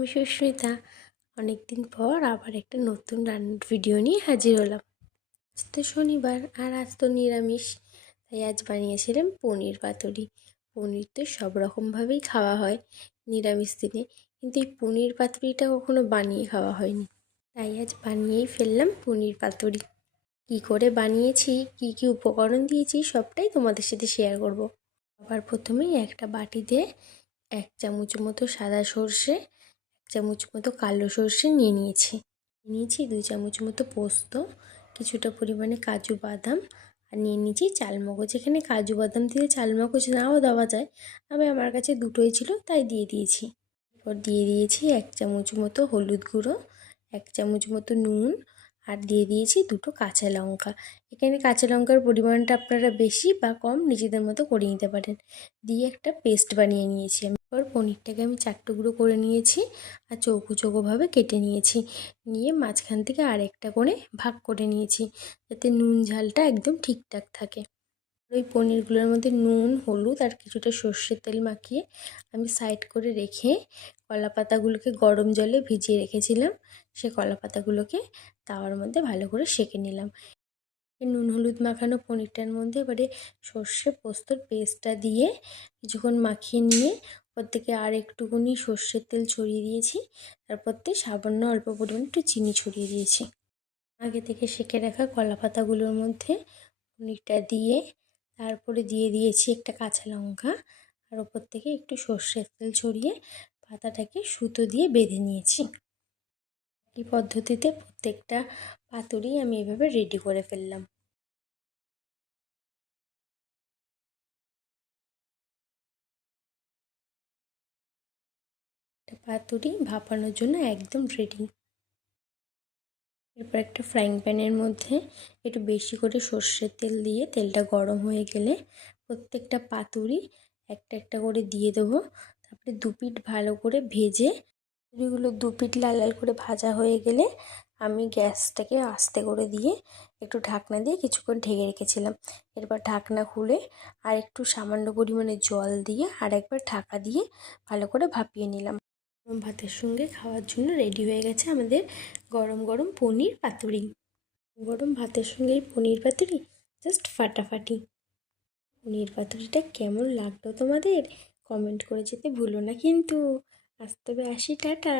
আমি সুস্মিতা। অনেক দিন পর আবার একটা নতুন রান্নার ভিডিও নিয়ে হাজির হলাম। আজ তো শনিবার আর আজ তো নিরামিষ, তাই আজ বানিয়েছিলাম পনির পাতুরি। পনির তো সব রকমভাবেই খাওয়া হয় নিরামিষ দিনে, কিন্তু এই পনির পাতুরিটা কখনো বানিয়ে খাওয়া হয়নি, তাই আজ বানিয়েই ফেললাম পনির পাতুরি। কী করে বানিয়েছি, কী কী উপকরণ দিয়েছি সবটাই তোমাদের সাথে শেয়ার করব। আবার প্রথমেই একটা বাটিতে 1 চামচ মতো সাদা সর্ষে, 1 চামচ মতো কালো সর্ষে নিয়েছি 2 চামচ মতো পোস্ত, কিছুটা পরিমাণে কাজু বাদাম, আর নিয়েছি চালমগজ। এখানে কাজু বাদাম দিয়ে চালমগজ নাও দেওয়া যায়, আমার কাছে দুটোই ছিল তাই দিয়ে দিয়েছি। এরপর দিয়ে দিয়েছি 1 চামচ মতো হলুদ গুঁড়ো, 1 চামচ মতো নুন, আর দিয়ে দিয়েছি 2টো কাঁচা লঙ্কা। এখানে কাঁচা লঙ্কার পরিমাণটা আপনারা বেশি বা কম নিজেদের মতো করে নিতে পারেন। দিয়ে একটা পেস্ট বানিয়ে নিয়েছি। এরপর পনিরটাকে আমি 4 টুকরো করে নিয়েছি আর চৌকো চৌকোভাবে কেটে নিয়েছি। নিয়ে মাঝখান থেকে আরেকটা করে ভাগ করে নিয়েছি, যাতে নুন ঝালটা একদম ঠিকঠাক থাকে। ওই পনিরগুলোর মধ্যে নুন, হলুদ আর কিছুটা সর্ষের তেল মাখিয়ে আমি সাইড করে রেখে কলা পাতাগুলোকে গরম জলে ভিজিয়ে রেখেছিলাম। সে কলা পাতাগুলোকে তাওয়ার মধ্যে ভালো করে সেঁকে নিলাম। নুন হলুদ মাখানো পনিরটার মধ্যে এবারে সর্ষে পোস্তর পেস্টটা দিয়ে কিছুক্ষণ মাখিয়ে নিয়ে ওর থেকে আর একটুখানি সর্ষের তেল ছড়িয়ে দিয়েছি। তারপর থেকে সামান্য অল্প পরিমাণে একটু চিনি ছড়িয়ে দিয়েছি। আগে থেকে সেঁকে রাখা কলা পাতাগুলোর মধ্যে পনিরটা দিয়ে তারপরে দিয়ে দিয়েছি একটা কাঁচা লঙ্কা, আর ওপর থেকে একটু সর্ষের তেল ছড়িয়ে পাতাটাকে সুতো দিয়ে বেঁধে নিয়েছি। এই পদ্ধতিতে প্রত্যেকটা পাতুরি আমি এভাবে রেডি করে ফেললাম। পাতুরি ভাপানোর জন্য একদম রেডি। এরপর একটা ফ্রাইং প্যানের মধ্যে একটু বেশি করে সর্ষের তেল দিয়ে তেলটা গরম হয়ে গেলে প্রত্যেকটা পাতুরি একটা একটা করে দিয়ে দেবো। তারপরে দুপিঠ ভালো করে ভেজে পাতুরিগুলো দুপিঠ লাল লাল করে ভাজা হয়ে গেলে আমি গ্যাসটাকে আস্তে করে দিয়ে একটু ঢাকনা দিয়ে কিছুক্ষণ ঢেকে রেখেছিলাম। এরপর ঢাকনা খুলে আর একটু সামান্য পরিমাণে জল দিয়ে আর একবার ঢাকা দিয়ে ভালো করে ভাপিয়ে নিলাম। ভাতের সঙ্গে খাওয়ার জন্য রেডি হয়ে গেছে আমাদের গরম গরম পনির পাতুরি। গরম ভাতের সঙ্গে এই পনির পাতুরি জাস্ট ফাটাফাটি। পনির পাতুরিটা কেমন লাগলো তোমাদের কমেন্ট করে যেতে ভুলো না কিন্তু। আজ তবে আসি, টাটা।